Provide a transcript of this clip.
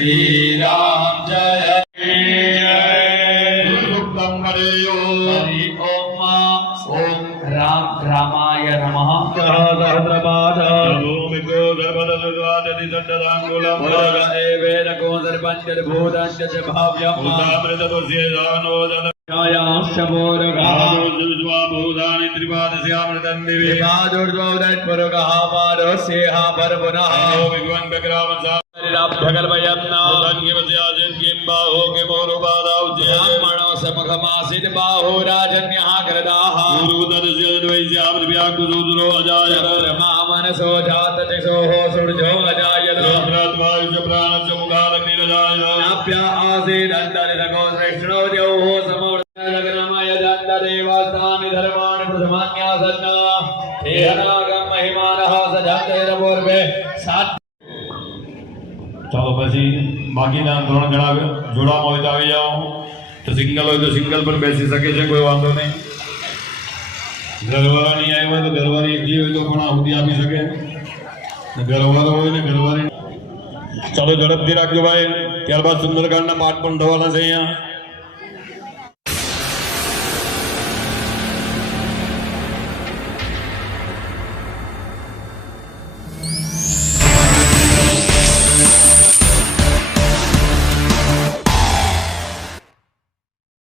श्री राम जय ओम राम रामाय नमः सहस्रपाद भूमिको सर्वदुद्वादति दण्डदाङ्गुलं वेदको सर्वञ्च च भाव्यं भूतामृतपुष्येदानोदन भूतानि त्रिपादस्यामृतं विवेकादुर्द्वौदत्पुरुगः पादस्येहा परपुनः विद्वन् विग्रामसा बाहो के मोरुपादाव ब्राह्मणो समखमासित बाहो राजन्यः कृताः गुरुदर्शनद्वैस्यामृव्याकुसूदरो अजायत रमा मनसो जाततिसोः सूर्यो अजायत प्राणस्य मुखादग्निरजायत नाभ्या आसीदन्तरितको श्रेष्ठो द्यौः समोर्धनगणमय दण्डदेवास्तानि धर्माणि प्रथमान्यासन्ना हेहनागं महिमानः सजातैरपूर्वे सात् चलो પછી બાકીના 3 જણા જોડામાં હોય તો આવી જાઓ તો સિંગલ હોય તો સિંગલ પર બેસી શકે છે કોઈ વાંધો નહીં ઘરવાળા નહીં આવ્યો હોય તો ઘરવાળી એકલી હોય તો પણ આહુતિ આપી શકે ઘરવાળો હોય ને ઘરવાળી ચાલો ઝડપથી રાખજો ભાઈ ત્યારબાદ સુંદરકાંડના પાઠ પણ થવાના છે અહીંયા